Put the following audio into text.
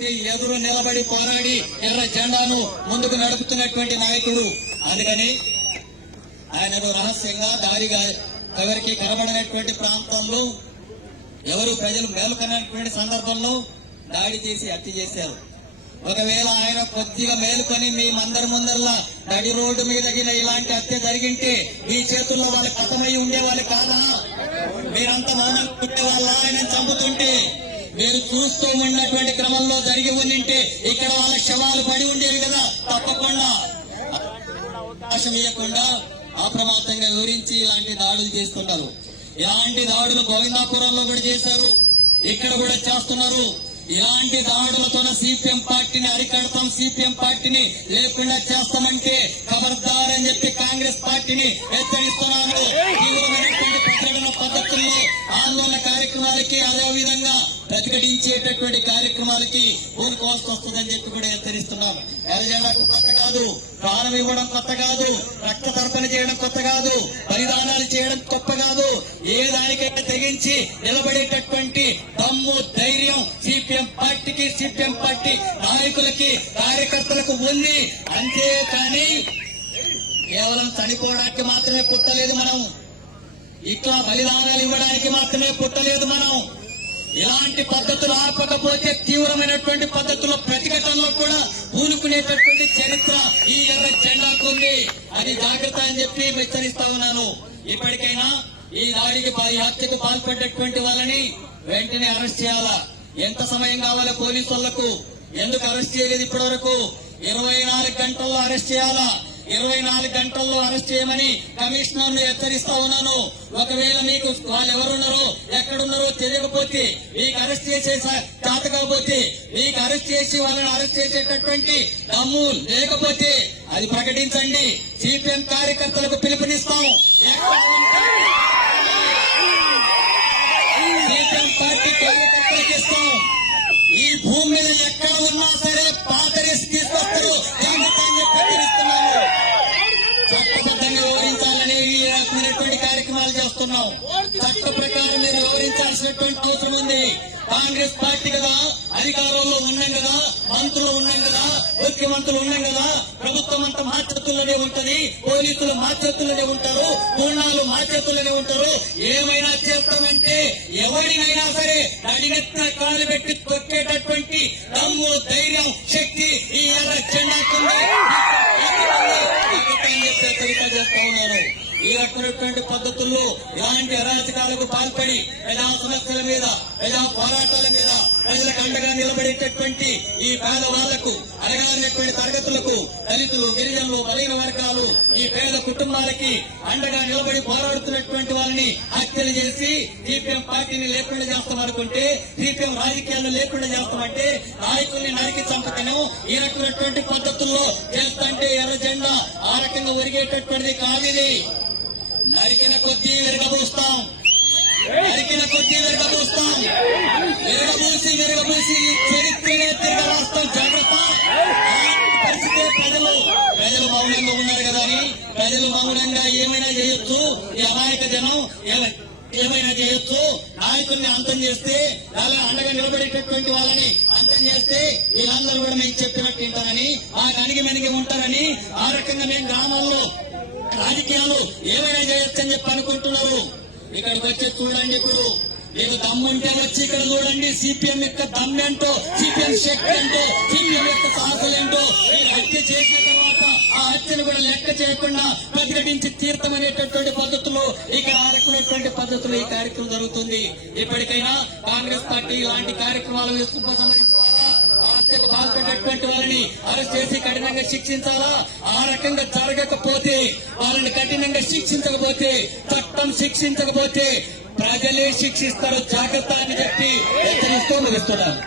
వ్యక్తి ఎదురు నిలబడి పోరాడి ఎర్ర జెండాను ముందుకు నడుపుతున్నటువంటి నాయకుడు. అందుకని ఆయనను రహస్యంగా దారిగా ఎవరికి కనబడినటువంటి ప్రాంతంలో ఎవరు ప్రజలు మేలుకొన్నటువంటి సందర్భంలో దాడి చేసి హత్య చేశారు. ఒకవేళ ఆయన కొద్దిగా మేలుకొని మీ మందరి ముందరలా నడి రోడ్డు మీద ఇలాంటి హత్య జరిగింటే మీ చేతుల్లో వాళ్ళకి అర్థమై ఉండేవాళ్ళు కాదా? మీరంతా మౌనంగా ఉండేవాళ్ళ? ఆయన చంపుతుంటే మీరు చూస్తూ ఉన్నటువంటి క్రమంలో జరిగి ఉండింటే ఇక్కడ వాళ్ళ శవాలు పడి ఉండేవి కదా. తప్పకుండా అవకాశం ఇవ్వకుండా అప్రమత్తంగా వివరించి ఇలాంటి దాడులు చేస్తున్నారు. ఇలాంటి దాడులు గోవిందాపురంలో కూడా చేశారు, ఇక్కడ కూడా చేస్తున్నారు. ఇలాంటి దాడులతో సిపిఎం పార్టీని అరికడతాం, సిపిఎం పార్టీని లేకుండా చేస్తామంటే ఖబర్దార్ అని చెప్పి కాంగ్రెస్ పార్టీని హెచ్చరిస్తున్నారు. తీవ్రమైనటువంటి ప్రకటన పద్ధతుల్లో ఆందోళన కార్యక్రమాలకి అదేవిధంగా ప్రతిఘటించేటటువంటి కార్యక్రమాలకి ఊరుకోవాల్సి వస్తుందని చెప్పి కూడా హెచ్చరిస్తున్నాం. ఎర్రజెండాకు కొత్త కాదు, ప్రాణం ఇవ్వడం కొత్త కాదు, రక్త తర్పణ చేయడం కొత్త కాదు, బలిదానాలు చేయడం గొప్ప కాదు. ఏ దానికైనా తెగించి నిలబడేటటువంటి దమ్ము ధైర్యం సిపిఎం పార్టీకి, సిపిఎం పార్టీ నాయకులకి, కార్యకర్తలకు ఉంది. అంతేకాని కేవలం చనిపోవడానికి మాత్రమే పుట్టలేదు మనం, ఇట్లా బలిదానాలు ఇవ్వడానికి మాత్రమే పుట్టలేదు మనం. ఇలాంటి పద్ధతులు ఆపకపోతే తీవ్రమైనటువంటి పద్ధతుల్లో ప్రతిఘటనలో కూడా పూనుకునేటటువంటి చరిత్ర ఈ ఎర్ర జెండాకు ఉంది. అది జాగ్రత్త అని చెప్పి హెచ్చరిస్తా ఉన్నాను. ఇప్పటికైనా ఈ దాడికి హత్యకు పాల్పడ్డటువంటి వాళ్ళని వెంటనే అరెస్ట్ చేయాలా? ఎంత సమయం కావాలి పోలీసు వాళ్లకు? ఎందుకు అరెస్ట్ చేయలేదు ఇప్పటి వరకు? 24 గంటల్లో అరెస్ట్ చేయాలా? 24 గంటల్లో అరెస్ట్ చేయమని కమిషనర్ ను హెచ్చరిస్తా ఉన్నాను. ఒకవేళ మీకు వాళ్ళు ఎవరున్నారో ఎక్కడున్నారో తెలియకపోతే, మీకు అరెస్ట్ చేసే చేత కాకపోతే, మీకు అరెస్ట్ చేసి వాళ్ళని అరెస్ట్ చేసేటటువంటి దమ్ము లేకపోతే అది ప్రకటించండి. సిపిఎం కార్యకర్తలకు పిలుపునిస్తాం. సిపిఎం పార్టీ కార్యకర్తలకు ఇస్తాం. ఈ భూమి మీద ఎక్కడ ఉన్నా సరే పాతరేసి తీసుకొస్తారు. ప్రకటిస్తున్నాము. చట్టబద్ధంగా వివరించాలని ఈ రకమైనటువంటి కార్యక్రమాలు చేస్తున్నాం. చట్ట ప్రకారం మీరు వివరించాల్సినటువంటి అవసరం ఉంది. కాంగ్రెస్ పార్టీ కదా, అధికారంలో ఉన్నాం కదా, మంత్రులు ఉన్నాం కదా, ముఖ్యమంత్రులు ఉన్నాం కదా, ప్రభుత్వం అంతా మా చేతుల్లోనే ఉంటది, పోలీసులు మా చేతుల్లోనే ఉంటారు, పూర్ణాలు మా చేతుల్లోనే ఉంటారు. ఏమైనా చేస్తామంటే ఎవరినైనా సరే అడిగెత్త కాలు పెట్టి తొక్కేటటువంటి దమ్ము, ధైర్యం, శక్తి ఈ ఎర్ర జెండాకుంది. చేస్తా ఉన్నారు. ఈ రకమైనటువంటి పద్ధతుల్లో ఇలాంటి అరాచకాలకు పాల్పడి ప్రజా సమస్యల మీద, ప్రజా పోరాటాల మీద ప్రజలకు అండగా నిలబడేటటువంటి ఈ పేదవాళ్లకు, అడగారినటువంటి తరగతులకు, దళితులు, గిరిజనులు, బలహీన వర్గాలు, ఈ పేద కుటుంబాలకి అండగా నిలబడి పోరాడుతున్నటువంటి వాళ్ళని హత్యలు చేసి సిపిఎం పార్టీని లేకుండా చేస్తామనుకుంటే, సిపిఎం రాజకీయాలను లేకుండా చేస్తామంటే, నాయకుల్ని నరికి చంపకను ఈ రకమైనటువంటి పద్ధతుల్లో చేస్తుంటే ఎర్ర జెండా ఆ రకంగా ఒరిగేటటువంటిది కావిది. నరికిన కొద్దీ విరగబూస్తాం, నరికిన కొద్దీ విరగబూస్తాం, విరగబూసి చరిత్రనే తిరగరాస్తాం. జాగ్రత్త. పరిస్థితి ప్రజలు మౌనంగా ఉన్నారు కదా అని ప్రజలు మౌనంగా ఏమైనా చేయొచ్చు, ఈ అమాయక జనం ఏమైనా చేయొచ్చు. నాయకుల్ని అంతం చేస్తే, అలా అండగా నిలబడేటటువంటి వాళ్ళని అంతం చేస్తే వీళ్ళందరూ కూడా మేము చెప్పినట్టు వింటారని, మాకు అణిగి ఉంటారని, ఆ రకంగా మేము గ్రామాల్లో రాజకీయాలు ఏమైనా చేయొచ్చని చెప్పి అనుకుంటున్నారు. ఇక్కడికి వచ్చి చూడండి. ఇప్పుడు మీకు దమ్ముంటే వచ్చి ఇక్కడ చూడండి. సిపిఎం యొక్క దమ్మేంటో, సిపిఎం శక్తి ఏంటో, సిపిఎం యొక్క సాహసులేంటో. మీరు హత్య చేసిన తర్వాత ఆ హత్యను కూడా లెక్క చేయకుండా ప్రతిఘటించి తీర్థమనేటటువంటి పద్ధతులు ఇక్కడ ఆడుకునేటువంటి పద్ధతులు ఈ కార్యక్రమం జరుగుతుంది. ఇప్పటికైనా కాంగ్రెస్ పార్టీ ఇలాంటి కార్యక్రమాలు పాల్పడినటువంటి వాళ్ళని అరెస్ట్ చేసి కఠినంగా శిక్షించాలా? ఆ రకంగా జరగకపోతే, వాళ్ళని కఠినంగా శిక్షించకపోతే, చట్టం శిక్షించకపోతే ప్రజలే శిక్షిస్తారు. జాగ్రత్త అని చెప్పి హెచ్చరిస్తూ ముగిస్తున్నాను.